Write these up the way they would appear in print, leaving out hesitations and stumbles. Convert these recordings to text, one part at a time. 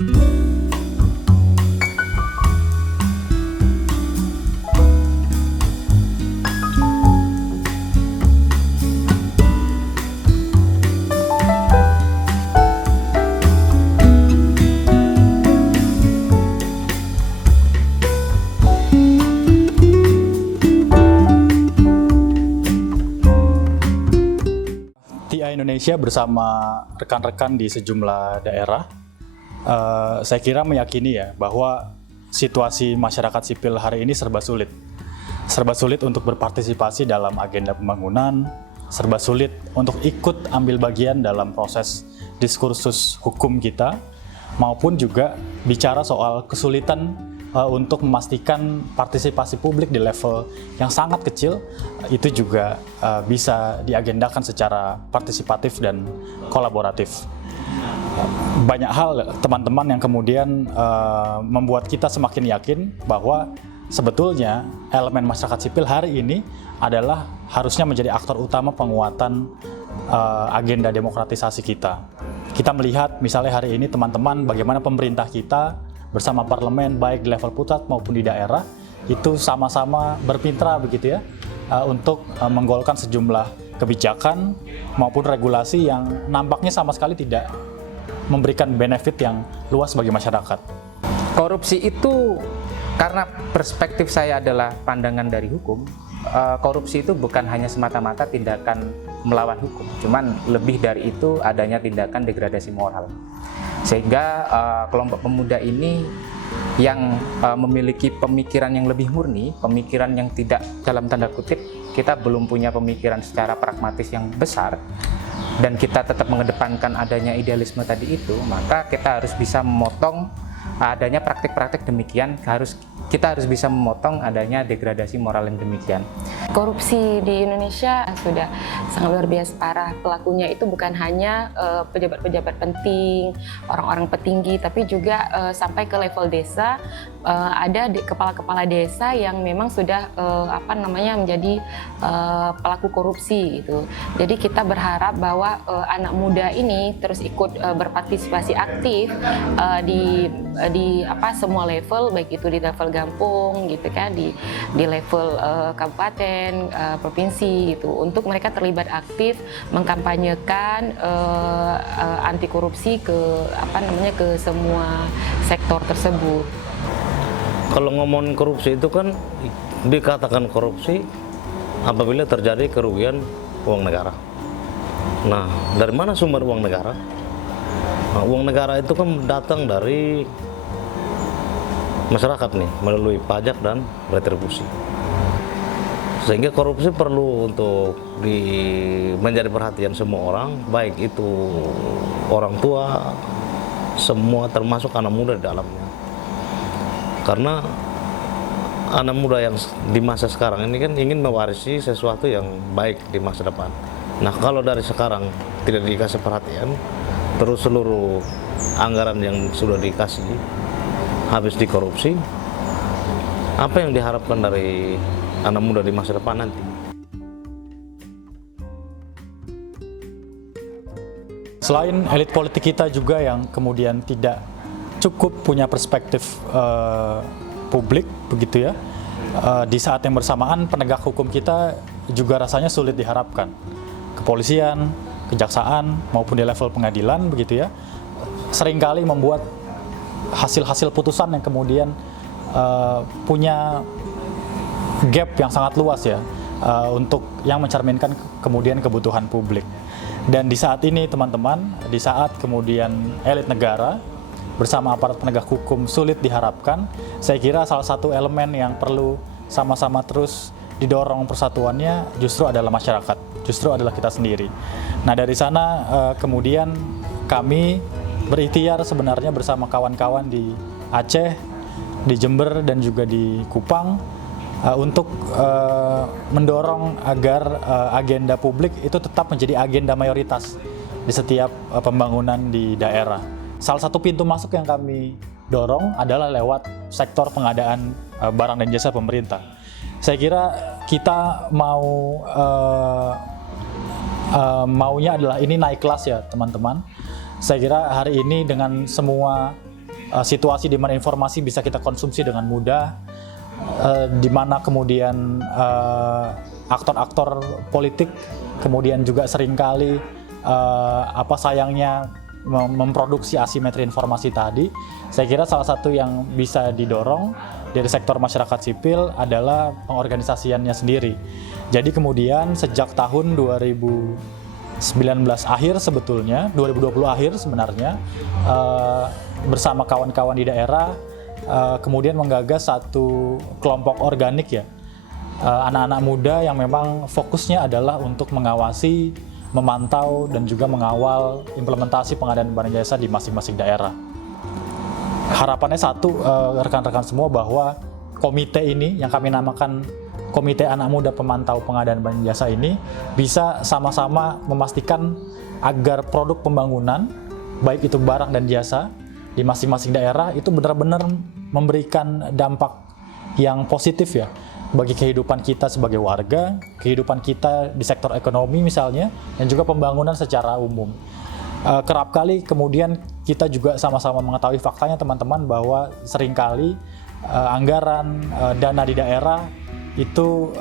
TI Indonesia bersama rekan-rekan di sejumlah daerah, saya kira meyakini ya bahwa situasi masyarakat sipil hari ini serba sulit. Serba sulit untuk berpartisipasi dalam agenda pembangunan, serba sulit untuk ikut ambil bagian dalam proses diskursus hukum kita, maupun juga bicara soal kesulitan untuk memastikan partisipasi publik di level yang sangat kecil itu juga bisa diagendakan secara partisipatif dan kolaboratif. Banyak hal teman-teman yang kemudian membuat kita semakin yakin bahwa sebetulnya elemen masyarakat sipil hari ini adalah harusnya menjadi aktor utama penguatan agenda demokratisasi kita. Kita melihat misalnya hari ini teman-teman bagaimana pemerintah kita bersama parlemen baik di level pusat maupun di daerah itu sama-sama bermitra begitu ya untuk menggolkan sejumlah kebijakan maupun regulasi yang nampaknya sama sekali tidak memberikan benefit yang luas bagi masyarakat. Korupsi itu karena perspektif saya adalah pandangan dari hukum, korupsi itu bukan hanya semata-mata tindakan melawan hukum, cuman lebih dari itu adanya tindakan degradasi moral. Sehingga kelompok pemuda ini yang memiliki pemikiran yang lebih murni, pemikiran yang tidak dalam tanda kutip, kita belum punya pemikiran secara pragmatis yang besar, dan kita tetap mengedepankan adanya idealisme tadi itu, maka kita harus bisa memotong adanya praktik-praktik demikian, kita harus bisa memotong adanya degradasi moral yang demikian. Korupsi di Indonesia sudah sangat luar biasa parah. Pelakunya itu bukan hanya pejabat-pejabat penting, orang-orang petinggi, tapi juga sampai ke level desa. Ada kepala-kepala desa yang memang sudah menjadi pelaku korupsi gitu. Jadi kita berharap bahwa anak muda ini terus ikut berpartisipasi aktif di semua level, baik itu di level kampung gitu kan, di level kabupaten, provinsi gitu, untuk mereka terlibat aktif mengkampanyekan anti korupsi ke semua sektor tersebut. Kalau ngomongin korupsi itu kan dikatakan korupsi apabila terjadi kerugian uang negara. Nah, dari mana sumber uang negara? Nah, uang negara itu kan datang dari masyarakat nih, melalui pajak dan retribusi. Sehingga korupsi perlu untuk menjadi perhatian semua orang, baik itu orang tua, semua termasuk anak muda di dalamnya. Karena anak muda yang di masa sekarang ini kan ingin mewarisi sesuatu yang baik di masa depan. Nah, kalau dari sekarang tidak dikasih perhatian, terus seluruh anggaran yang sudah dikasih habis dikorupsi, apa yang diharapkan dari anak muda di masa depan nanti? Selain elit politik kita juga yang kemudian tidak cukup punya perspektif publik begitu ya, di saat yang bersamaan penegak hukum kita juga rasanya sulit diharapkan. Kepolisian, kejaksaan maupun di level pengadilan begitu ya, seringkali membuat hasil-hasil putusan yang kemudian punya gap yang sangat luas ya, untuk yang mencerminkan kemudian kebutuhan publik. Dan di saat ini teman-teman, di saat kemudian elit negara bersama aparat penegak hukum sulit diharapkan, saya kira salah satu elemen yang perlu sama-sama terus didorong persatuannya justru adalah masyarakat, justru adalah kita sendiri. Nah, dari sana kemudian kami berikhtiar sebenarnya bersama kawan-kawan di Aceh, di Jember, dan juga di Kupang untuk mendorong agar agenda publik itu tetap menjadi agenda mayoritas di setiap pembangunan di daerah. Salah satu pintu masuk yang kami dorong adalah lewat sektor pengadaan barang dan jasa pemerintah. Saya kira kita maunya adalah ini naik kelas ya teman-teman. Saya kira hari ini dengan semua situasi di mana informasi bisa kita konsumsi dengan mudah, di mana kemudian aktor-aktor politik kemudian juga seringkali sayangnya memproduksi asimetri informasi tadi. Saya kira salah satu yang bisa didorong dari sektor masyarakat sipil adalah pengorganisasiannya sendiri. Jadi kemudian sejak tahun 2019 akhir sebetulnya, 2020 akhir sebenarnya, bersama kawan-kawan di daerah kemudian menggagas satu kelompok organik ya, anak-anak muda yang memang fokusnya adalah untuk mengawasi, memantau dan juga mengawal implementasi pengadaan barang jasa di masing-masing daerah. Harapannya satu, rekan-rekan semua, bahwa komite ini yang kami namakan Komite Anak Muda Pemantau Pengadaan Barang Jasa ini bisa sama-sama memastikan agar produk pembangunan, baik itu barang dan jasa di masing-masing daerah, itu benar-benar memberikan dampak yang positif ya bagi kehidupan kita sebagai warga, kehidupan kita di sektor ekonomi misalnya, dan juga pembangunan secara umum. Kerap kali kemudian kita juga sama-sama mengetahui faktanya teman-teman, bahwa seringkali anggaran dana di daerah itu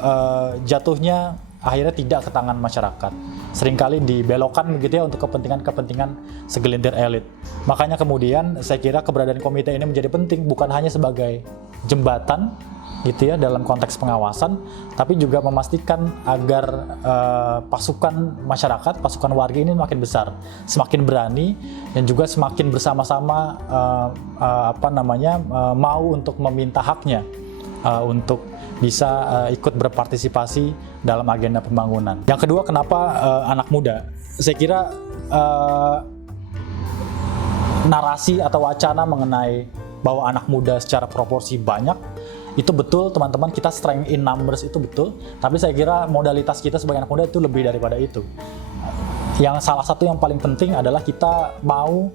jatuhnya akhirnya tidak ke tangan masyarakat. Seringkali dibelokkan begitu ya untuk kepentingan-kepentingan segelintir elit. Makanya kemudian saya kira keberadaan komite ini menjadi penting, bukan hanya sebagai jembatan gitu ya dalam konteks pengawasan, tapi juga memastikan agar pasukan masyarakat, pasukan warga ini makin besar, semakin berani, dan juga semakin bersama-sama mau untuk meminta haknya untuk bisa ikut berpartisipasi dalam agenda pembangunan. Yang kedua, kenapa anak muda? Saya kira narasi atau wacana mengenai bahwa anak muda secara proporsi banyak, itu betul teman-teman, kita strength in numbers itu betul, tapi saya kira modalitas kita sebagai anak muda itu lebih daripada itu. Yang salah satu yang paling penting adalah kita mau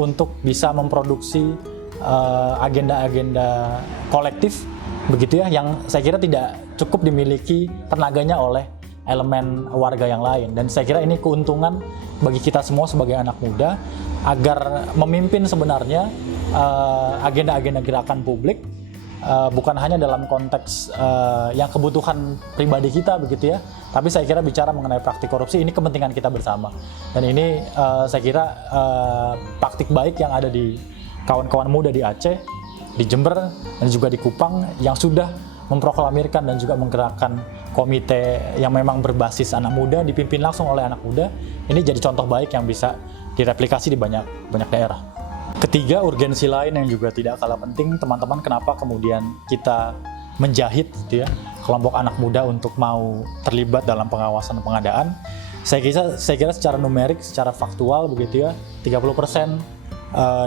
untuk bisa memproduksi agenda-agenda kolektif begitu ya, yang saya kira tidak cukup dimiliki tenaganya oleh elemen warga yang lain. Dan saya kira ini keuntungan bagi kita semua sebagai anak muda agar memimpin sebenarnya agenda-agenda gerakan publik, bukan hanya dalam konteks yang kebutuhan pribadi kita begitu ya, tapi saya kira bicara mengenai praktik korupsi ini kepentingan kita bersama. Dan ini saya kira praktik baik yang ada di kawan-kawan muda di Aceh, di Jember, dan juga di Kupang yang sudah memproklamirkan dan juga menggerakkan komite yang memang berbasis anak muda, dipimpin langsung oleh anak muda. Ini jadi contoh baik yang bisa direplikasi di banyak daerah. Ketiga, urgensi lain yang juga tidak kalah penting, teman-teman, kenapa kemudian kita menjahit gitu ya kelompok anak muda untuk mau terlibat dalam pengawasan pengadaan. Saya kira secara numerik, secara faktual begitu ya, 30%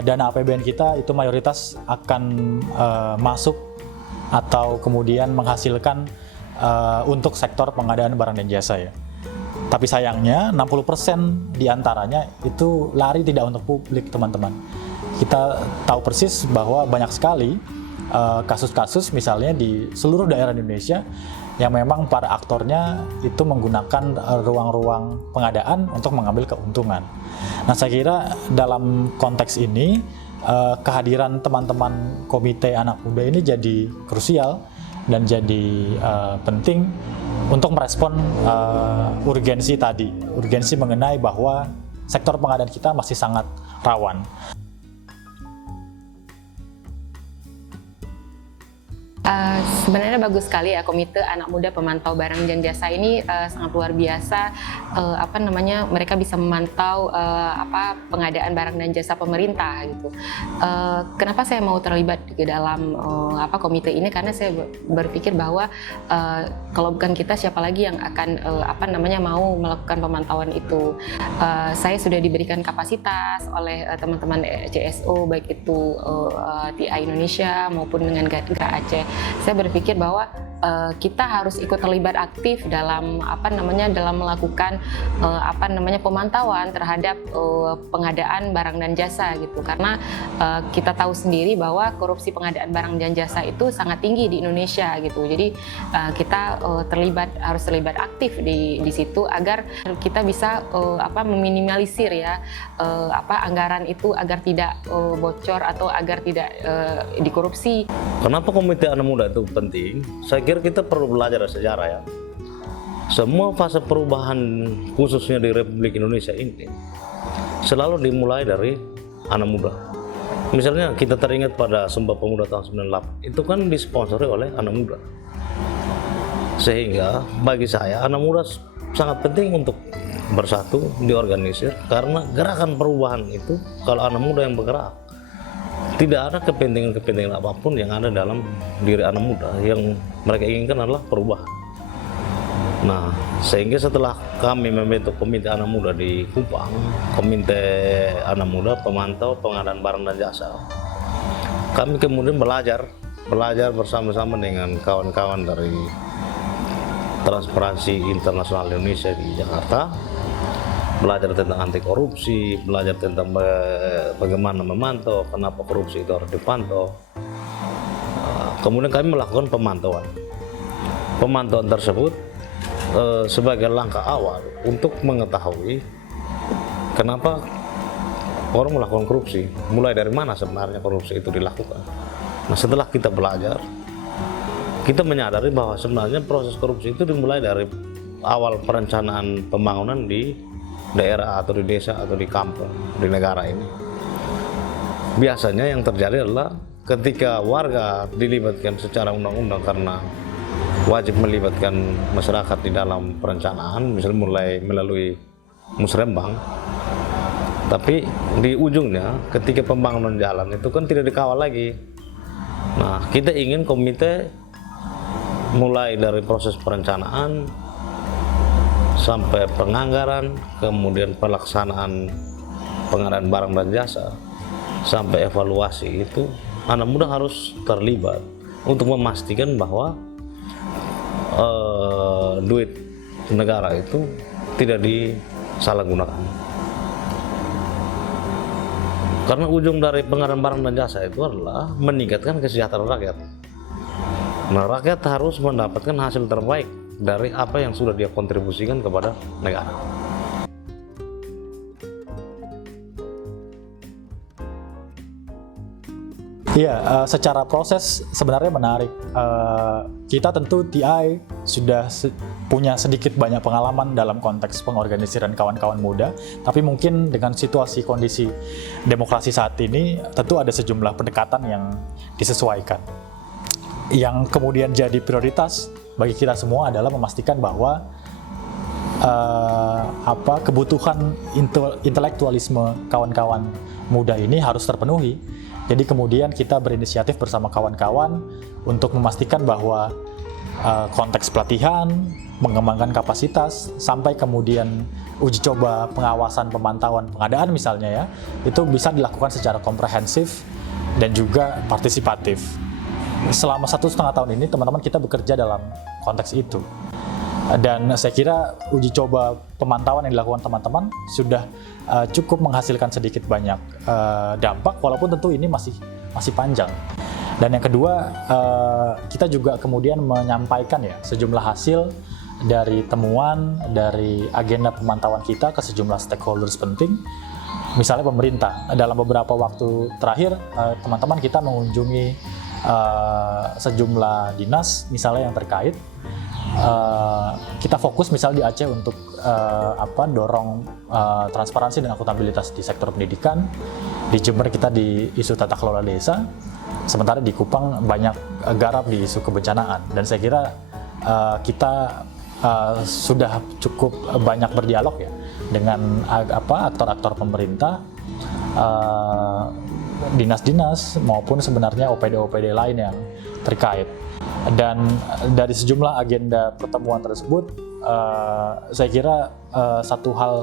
dana APBN kita itu mayoritas akan masuk atau kemudian menghasilkan untuk sektor pengadaan barang dan jasa ya. Tapi sayangnya 60% diantaranya itu lari tidak untuk publik, teman-teman. Kita tahu persis bahwa banyak sekali kasus-kasus misalnya di seluruh daerah Indonesia yang memang para aktornya itu menggunakan ruang-ruang pengadaan untuk mengambil keuntungan. Nah, saya kira dalam konteks ini kehadiran teman-teman Komite Anak Muda ini jadi krusial dan jadi penting untuk merespon urgensi tadi, urgensi mengenai bahwa sektor pengadaan kita masih sangat rawan. Sebenarnya bagus sekali ya Komite Anak Muda Pemantau Barang dan Jasa ini, sangat luar biasa. Mereka bisa memantau pengadaan barang dan jasa pemerintah gitu. Kenapa saya mau terlibat di dalam komite ini? Karena saya berpikir bahwa kalau bukan kita, siapa lagi yang akan mau melakukan pemantauan itu. Saya sudah diberikan kapasitas oleh teman-teman CSO, baik itu TI Indonesia maupun dengan Gerak Aceh. saya berpikir bahwa kita harus ikut terlibat aktif dalam dalam melakukan pemantauan terhadap pengadaan barang dan jasa gitu, karena kita tahu sendiri bahwa korupsi pengadaan barang dan jasa itu sangat tinggi di Indonesia gitu. Jadi kita harus terlibat aktif di situ agar kita bisa meminimalisir ya anggaran itu agar tidak bocor atau agar tidak dikorupsi. Kenapa Komite Anak Muda itu penting? Saya kira kita perlu belajar dari sejarah ya. Semua fase perubahan khususnya di Republik Indonesia ini selalu dimulai dari anak muda. Misalnya kita teringat pada Sumpah Pemuda tahun 98, itu kan disponsori oleh anak muda. Sehingga bagi saya anak muda sangat penting untuk bersatu, diorganisir, karena gerakan perubahan itu kalau anak muda yang bergerak, tidak ada kepentingan-kepentingan apapun yang ada dalam diri anak muda. Yang mereka inginkan adalah perubahan. Nah, sehingga setelah kami membentuk Komite Anak Muda di Kupang, Komite Anak Muda Pemantau Pengadaan Barang dan Jasa, kami kemudian belajar bersama-sama dengan kawan-kawan dari Transparansi Internasional Indonesia di Jakarta, belajar tentang anti korupsi, belajar tentang bagaimana memantau, kenapa korupsi itu harus dipantau. Kemudian kami melakukan pemantauan. Pemantauan tersebut sebagai langkah awal untuk mengetahui kenapa orang melakukan korupsi, mulai dari mana sebenarnya korupsi itu dilakukan. Nah, setelah kita belajar, kita menyadari bahwa sebenarnya proses korupsi itu dimulai dari awal perencanaan pembangunan di daerah atau di desa atau di kampung di negara ini. Biasanya yang terjadi adalah ketika warga dilibatkan secara undang-undang karena wajib melibatkan masyarakat di dalam perencanaan, misalnya mulai melalui musrembang, tapi di ujungnya ketika pembangunan jalan itu kan tidak dikawal lagi. Nah, kita ingin komite mulai dari proses perencanaan sampai penganggaran, kemudian pelaksanaan pengadaan barang dan jasa, sampai evaluasi, itu anak muda harus terlibat untuk memastikan bahwa duit negara itu tidak disalahgunakan. Karena ujung dari pengadaan barang dan jasa itu adalah meningkatkan kesejahteraan rakyat. Nah, rakyat harus mendapatkan hasil terbaik dari apa yang sudah dia kontribusikan kepada negara. Iya, secara proses sebenarnya menarik. Kita tentu TI sudah punya sedikit banyak pengalaman dalam konteks pengorganisiran kawan-kawan muda, tapi mungkin dengan situasi kondisi demokrasi saat ini, tentu ada sejumlah pendekatan yang disesuaikan. Yang kemudian jadi prioritas bagi kita semua adalah memastikan bahwa kebutuhan intelektualisme kawan-kawan muda ini harus terpenuhi. Jadi kemudian kita berinisiatif bersama kawan-kawan untuk memastikan bahwa konteks pelatihan, mengembangkan kapasitas, sampai kemudian uji coba pengawasan pemantauan pengadaan misalnya ya, itu bisa dilakukan secara komprehensif dan juga partisipatif. Selama 1,5 tahun ini teman-teman kita bekerja dalam konteks itu. Dan saya kira uji coba pemantauan yang dilakukan teman-teman sudah cukup menghasilkan sedikit banyak dampak, walaupun tentu ini masih panjang. Dan yang kedua, kita juga kemudian menyampaikan ya sejumlah hasil dari temuan dari agenda pemantauan kita ke sejumlah stakeholders penting. Misalnya pemerintah, dalam beberapa waktu terakhir teman-teman kita mengunjungi sejumlah dinas misalnya yang terkait. Kita fokus misalnya di Aceh untuk dorong transparansi dan akuntabilitas di sektor pendidikan. Di Jember kita di isu tata kelola desa, sementara di Kupang banyak garap di isu kebencanaan. Dan saya kira kita sudah cukup banyak berdialog ya dengan aktor-aktor pemerintah, dinas-dinas maupun sebenarnya OPD-OPD lain yang terkait. Dan dari sejumlah agenda pertemuan tersebut, saya kira satu hal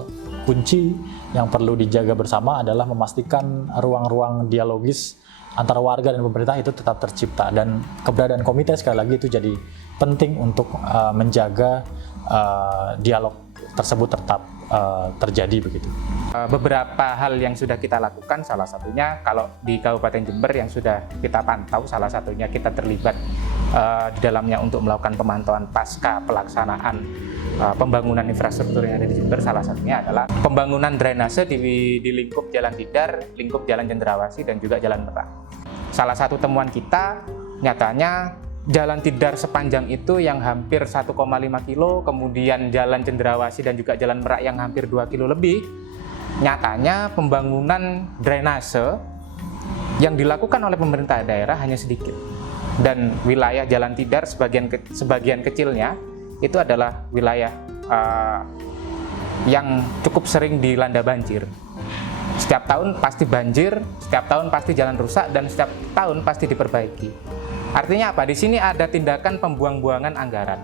kunci yang perlu dijaga bersama adalah memastikan ruang-ruang dialogis antara warga dan pemerintah itu tetap tercipta, dan keberadaan komite sekali lagi itu jadi penting untuk menjaga dialog tersebut tetap terjadi begitu. Beberapa hal yang sudah kita lakukan, salah satunya kalau di Kabupaten Jember yang sudah kita pantau, salah satunya kita terlibat di dalamnya untuk melakukan pemantauan pasca pelaksanaan pembangunan infrastruktur yang ada di Jember. Salah satunya adalah pembangunan drainase di lingkup Jalan Tidar, lingkup Jalan Cendrawasih, dan juga Jalan Merak. Salah satu temuan kita, nyatanya Jalan Tidar sepanjang itu yang hampir 1,5 kilo, kemudian Jalan Cendrawasih dan juga Jalan Merak yang hampir 2 kilo lebih, nyatanya pembangunan drainase yang dilakukan oleh pemerintah daerah hanya sedikit. Dan wilayah Jalan Tidar sebagian kecilnya itu adalah wilayah yang cukup sering dilanda banjir. Setiap tahun pasti banjir, setiap tahun pasti jalan rusak, dan setiap tahun pasti diperbaiki. Artinya apa? Di sini ada tindakan pembuang-buangan anggaran.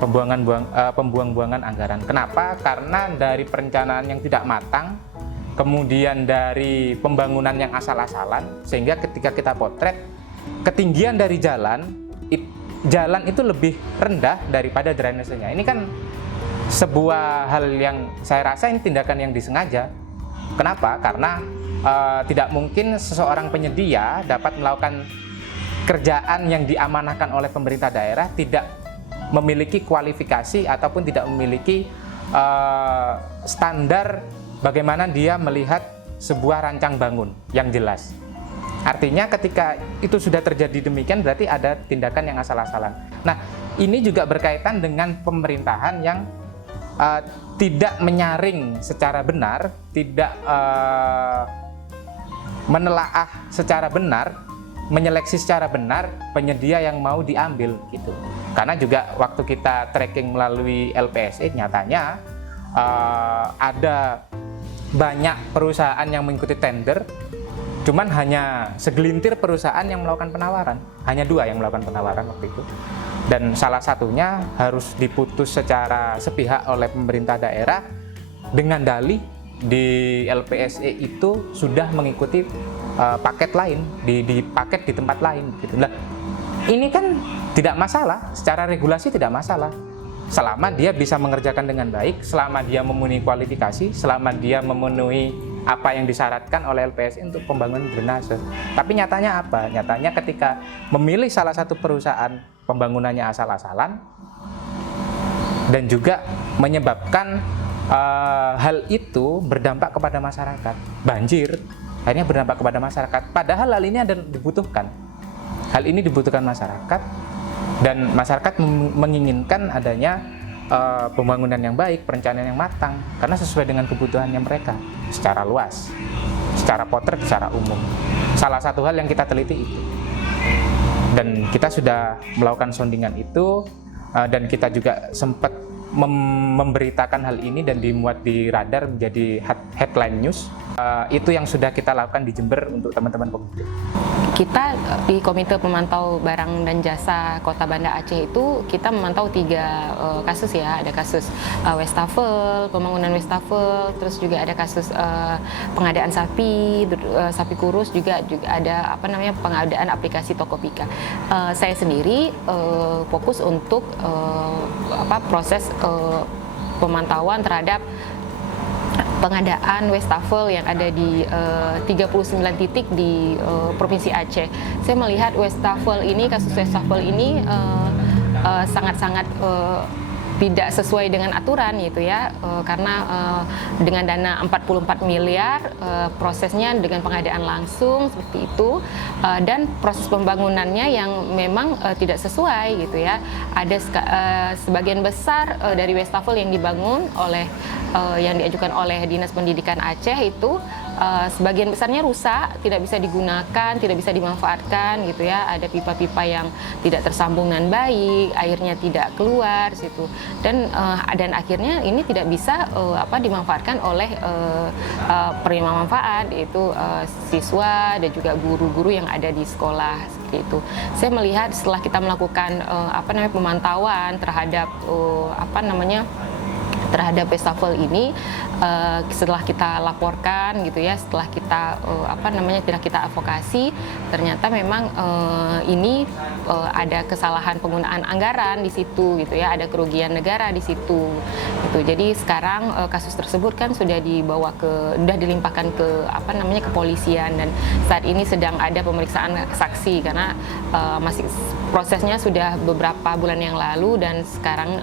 Pembuang-buangan anggaran. Kenapa? Karena dari perencanaan yang tidak matang, kemudian dari pembangunan yang asal-asalan, sehingga ketika kita potret, ketinggian dari jalan itu lebih rendah daripada drainasenya. Ini kan sebuah hal yang saya rasa ini tindakan yang disengaja. Kenapa? Karena tidak mungkin seseorang penyedia dapat melakukan kerjaan yang diamanahkan oleh pemerintah daerah tidak memiliki kualifikasi ataupun tidak memiliki standar bagaimana dia melihat sebuah rancang bangun yang jelas. Artinya ketika itu sudah terjadi demikian, berarti ada tindakan yang asal-asalan. Nah, ini juga berkaitan dengan pemerintahan yang tidak menyaring secara benar, tidak menelaah secara benar, menyeleksi secara benar penyedia yang mau diambil gitu. Karena juga waktu kita tracking melalui LPSE, nyatanya ada banyak perusahaan yang mengikuti tender, cuman hanya segelintir perusahaan yang melakukan penawaran, hanya 2 yang melakukan penawaran waktu itu. Dan salah satunya harus diputus secara sepihak oleh pemerintah daerah dengan dalih di LPSE itu sudah mengikuti paket lain, di paket di tempat lain gitu. Nah, ini kan tidak masalah, secara regulasi tidak masalah. Selama dia bisa mengerjakan dengan baik, selama dia memenuhi kualifikasi, selama dia memenuhi apa yang disyaratkan oleh LPSE untuk pembangunan drainase. Tapi nyatanya apa? Nyatanya ketika memilih salah satu perusahaan pembangunannya asal-asalan dan juga menyebabkan hal itu berdampak kepada masyarakat. Banjir akhirnya berdampak kepada masyarakat. Padahal hal ini ada dibutuhkan. Hal ini dibutuhkan masyarakat, dan masyarakat menginginkan adanya pembangunan yang baik, perencanaan yang matang, karena sesuai dengan kebutuhannya mereka secara luas, secara potret, secara umum. Salah satu hal yang kita teliti itu, dan kita sudah melakukan soundingan itu, dan kita juga sempat memberitakan hal ini dan dimuat di Radar menjadi headline news. Itu yang sudah kita lakukan di Jember untuk teman-teman komite. Kita di Komite Pemantau Barang dan Jasa Kota Banda Aceh itu kita memantau 3 kasus ya. Ada kasus wastafel, pembangunan wastafel, terus juga ada kasus pengadaan sapi kurus, juga ada pengadaan aplikasi Tokopedia. Saya sendiri fokus untuk proses pemantauan terhadap pengadaan wastafel yang ada di 39 titik di Provinsi Aceh. Saya melihat kasus wastafel ini sangat-sangat tidak sesuai dengan aturan gitu ya, karena dengan dana 44 miliar prosesnya dengan pengadaan langsung seperti itu, dan proses pembangunannya yang memang tidak sesuai gitu ya. Ada sebagian besar dari wastafel yang dibangun oleh yang diajukan oleh Dinas Pendidikan Aceh itu sebagian besarnya rusak, tidak bisa digunakan, tidak bisa dimanfaatkan gitu ya. Ada pipa-pipa yang tidak tersambung dengan baik, airnya tidak keluar situ, dan akhirnya ini tidak bisa dimanfaatkan oleh penerima manfaat, yaitu siswa dan juga guru-guru yang ada di sekolah seperti itu. Saya melihat setelah kita melakukan pemantauan terhadap terhadap wastafel ini setelah kita laporkan gitu ya, setelah kita tidak kita advokasi, ternyata memang ini ada kesalahan penggunaan anggaran di situ gitu ya, ada kerugian negara di situ gitu. Jadi sekarang kasus tersebut kan sudah dilimpahkan ke kepolisian, dan saat ini sedang ada pemeriksaan saksi karena prosesnya sudah beberapa bulan yang lalu, dan sekarang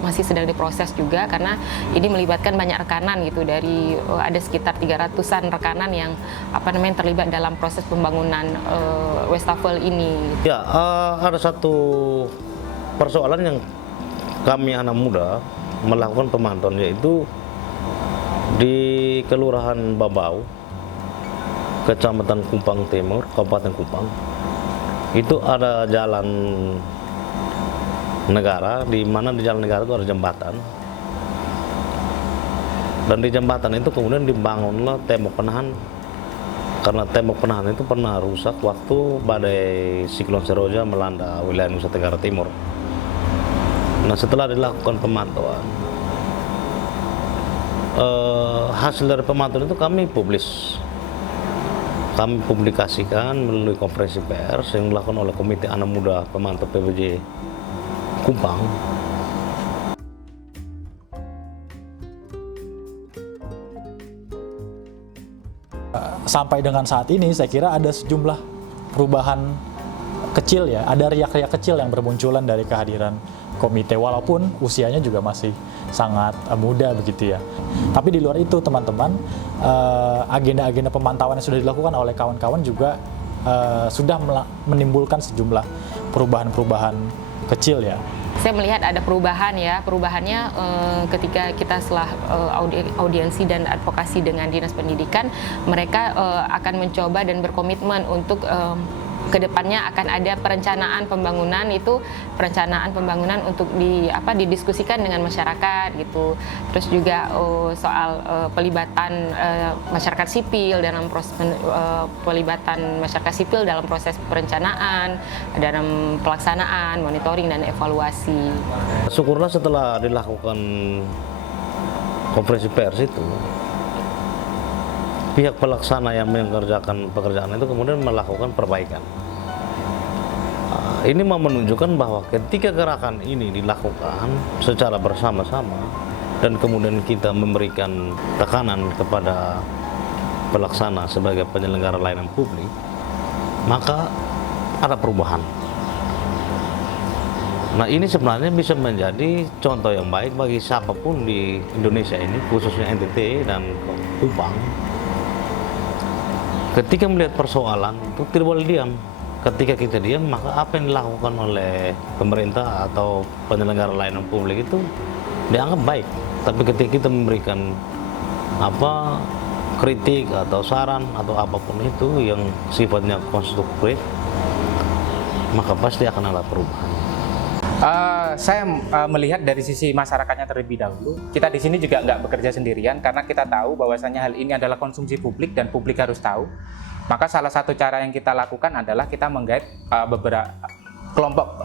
masih sedang diproses juga karena ini melibatkan banyak rekanan gitu, dari ada sekitar 300-an rekanan yang terlibat dalam proses pembangunan wastafel ini. Ya, ada satu persoalan yang kami anak muda melakukan pemantauan, yaitu di Kelurahan Babau, Kecamatan Kupang Timur, Kabupaten Kupang. Itu ada jalan negara, di mana di jalan negara itu ada jembatan. Dan di jembatan itu kemudian dibangunlah tembok penahan, karena tembok penahan itu pernah rusak waktu badai siklon Seroja melanda wilayah Nusa Tenggara Timur. Nah, setelah dilakukan pemantauan, hasil dari pemantauan itu kami publikasikan melalui konferensi pers yang dilakukan oleh Komite Anak Muda Pemantau PBJ Kupang. Sampai dengan saat ini saya kira ada sejumlah perubahan kecil ya, ada riak-riak kecil yang bermunculan dari kehadiran komite, walaupun usianya juga masih sangat muda begitu ya. Tapi di luar itu teman-teman, agenda-agenda pemantauan yang sudah dilakukan oleh kawan-kawan juga sudah menimbulkan sejumlah perubahan-perubahan kecil ya. Saya melihat ada perubahan ya, perubahannya ketika kita setelah audiensi dan advokasi dengan Dinas Pendidikan, mereka akan mencoba dan berkomitmen untuk kedepannya akan ada perencanaan pembangunan untuk didiskusikan dengan masyarakat gitu. Terus juga soal pelibatan masyarakat sipil dalam proses perencanaan, dalam pelaksanaan, monitoring dan evaluasi. Syukurlah setelah dilakukan konferensi pers itu, pihak pelaksana yang mengerjakan pekerjaan itu kemudian melakukan perbaikan. Ini mau menunjukkan bahwa ketika gerakan ini dilakukan secara bersama-sama dan kemudian kita memberikan tekanan kepada pelaksana sebagai penyelenggara layanan publik, maka ada perubahan. Nah, ini sebenarnya bisa menjadi contoh yang baik bagi siapapun di Indonesia ini, khususnya NTT dan Kupang. Ketika melihat persoalan itu tidak boleh diam. Ketika kita diam, maka apa yang dilakukan oleh pemerintah atau penyelenggara layanan publik itu dianggap baik. Tapi ketika kita memberikan kritik atau saran atau apapun itu yang sifatnya konstruktif, maka pasti akan ada perubahan. Saya melihat dari sisi masyarakatnya terlebih dahulu. Kita di sini juga nggak bekerja sendirian karena kita tahu bahwasanya hal ini adalah konsumsi publik dan publik harus tahu. Maka salah satu cara yang kita lakukan adalah kita menggait beberapa kelompok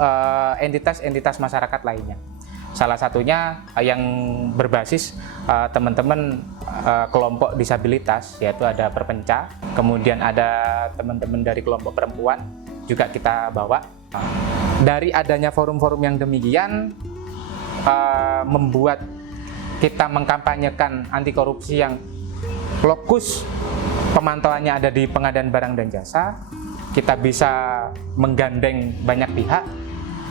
entitas masyarakat lainnya. Salah satunya yang berbasis teman-teman kelompok disabilitas, yaitu ada Perpenca, kemudian ada teman-teman dari kelompok perempuan juga kita bawa. Dari adanya forum-forum yang demikian membuat kita mengkampanyekan anti korupsi yang lokus pemantauannya ada di pengadaan barang dan jasa. Kita bisa menggandeng banyak pihak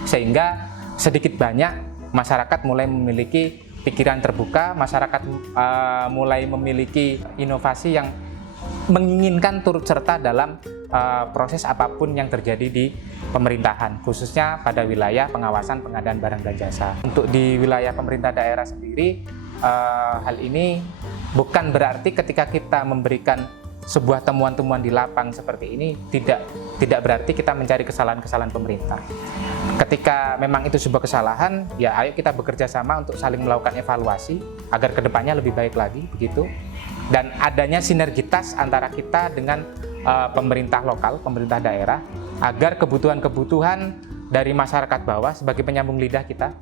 sehingga sedikit banyak masyarakat mulai memiliki pikiran terbuka, masyarakat mulai memiliki inovasi yang menginginkan turut serta dalam proses apapun yang terjadi di pemerintahan, khususnya pada wilayah pengawasan pengadaan barang dan jasa. Untuk di wilayah pemerintah daerah sendiri, hal ini bukan berarti ketika kita memberikan sebuah temuan-temuan di lapang seperti ini tidak berarti kita mencari kesalahan-kesalahan pemerintah. Ketika memang itu sebuah kesalahan, ya ayo kita bekerja sama untuk saling melakukan evaluasi agar kedepannya lebih baik lagi begitu. Dan adanya sinergitas antara kita dengan pemerintah lokal, pemerintah daerah, agar kebutuhan-kebutuhan dari masyarakat bawah sebagai penyambung lidah kita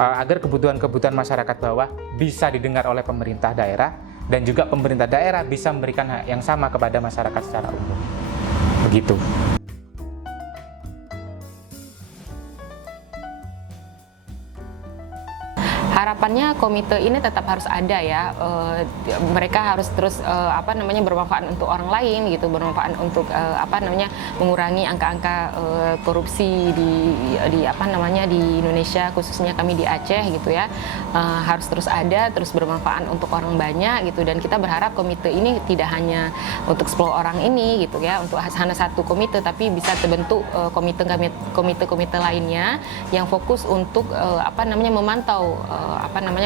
agar kebutuhan-kebutuhan masyarakat bawah bisa didengar oleh pemerintah daerah, dan juga pemerintah daerah bisa memberikan hak yang sama kepada masyarakat secara umum. Begitu. Harapannya komite ini tetap harus ada ya. Mereka harus terus bermanfaat untuk orang lain gitu, bermanfaat untuk mengurangi angka-angka korupsi di Indonesia, khususnya kami di Aceh gitu ya. Harus terus ada, terus bermanfaat untuk orang banyak gitu, dan kita berharap komite ini tidak hanya untuk 10 orang ini gitu ya, untuk hanya satu komite, tapi bisa terbentuk komite-komite lainnya yang fokus untuk memantau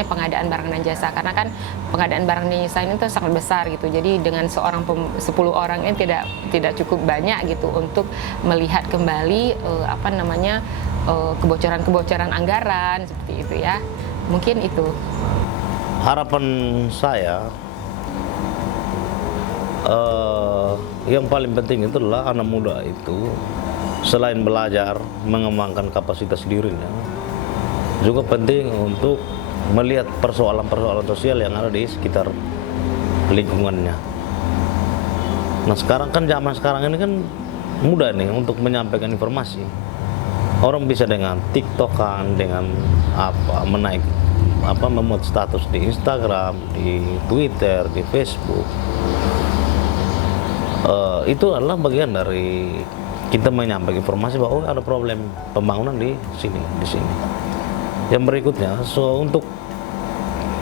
pengadaan barang dan jasa, karena kan pengadaan barang dan jasa ini tuh sangat besar gitu. Jadi dengan 10 orang ini tidak cukup banyak gitu untuk melihat kembali kebocoran-kebocoran anggaran seperti itu ya. Mungkin itu. Harapan saya yang paling penting itu adalah anak muda itu selain belajar mengembangkan kapasitas dirinya, juga penting untuk melihat persoalan-persoalan sosial yang ada di sekitar lingkungannya. Nah sekarang kan zaman sekarang ini kan mudah nih untuk menyampaikan informasi. Orang bisa dengan TikTokan, dengan memuat status di Instagram, di Twitter, di Facebook. Itu adalah bagian dari kita menyampaikan informasi bahwa ada problem pembangunan di sini. Yang berikutnya, untuk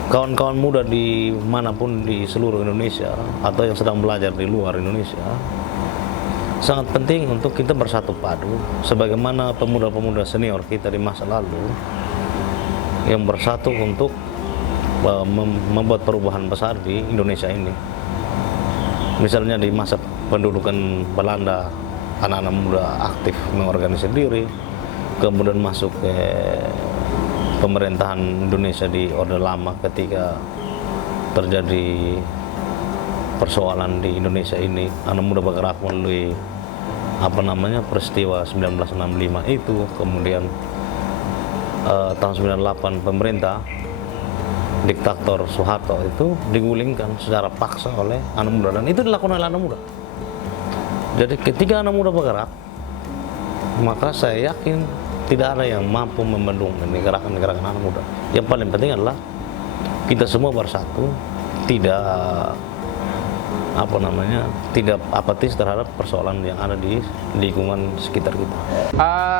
kawan-kawan muda di manapun di seluruh Indonesia atau yang sedang belajar di luar Indonesia, sangat penting untuk kita bersatu padu sebagaimana pemuda-pemuda senior kita di masa lalu yang bersatu untuk membuat perubahan besar di Indonesia ini. Misalnya di masa pendudukan Belanda, anak-anak muda aktif mengorganisir diri, kemudian masuk ke pemerintahan Indonesia di Orde Lama ketika terjadi persoalan di Indonesia ini, anak muda bergerak melalui peristiwa 1965 itu, kemudian tahun 98 pemerintah diktator Soeharto itu digulingkan secara paksa oleh anak muda, dan itu dilakukan oleh anak muda. Jadi ketika anak muda bergerak, maka saya yakin tidak ada yang mampu membendung gerakan-gerakan anak muda. Yang paling penting adalah kita semua bersatu, tidak apatis terhadap persoalan yang ada di lingkungan sekitar kita.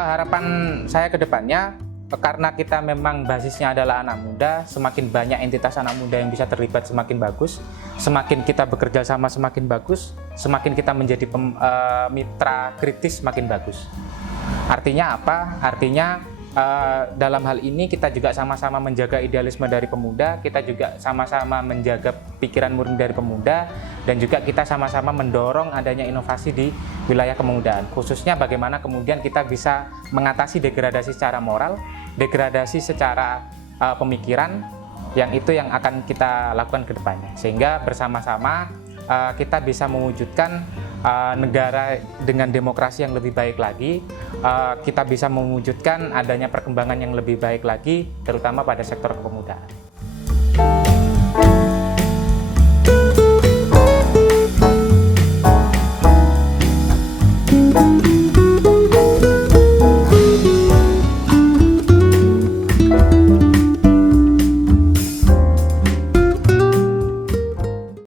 Harapan saya ke depannya, karena kita memang basisnya adalah anak muda, semakin banyak entitas anak muda yang bisa terlibat semakin bagus, semakin kita bekerja sama semakin bagus, semakin kita menjadi mitra kritis semakin bagus. Artinya apa? Artinya dalam hal ini kita juga sama-sama menjaga idealisme dari pemuda, kita juga sama-sama menjaga pikiran murni dari pemuda, dan juga kita sama-sama mendorong adanya inovasi di wilayah kemudaan. Khususnya bagaimana kemudian kita bisa mengatasi degradasi secara moral, degradasi secara pemikiran, yang itu yang akan kita lakukan ke depannya. Sehingga bersama-sama kita bisa mewujudkan negara dengan demokrasi yang lebih baik lagi, kita bisa mewujudkan adanya perkembangan yang lebih baik lagi, terutama pada sektor kepemudaan.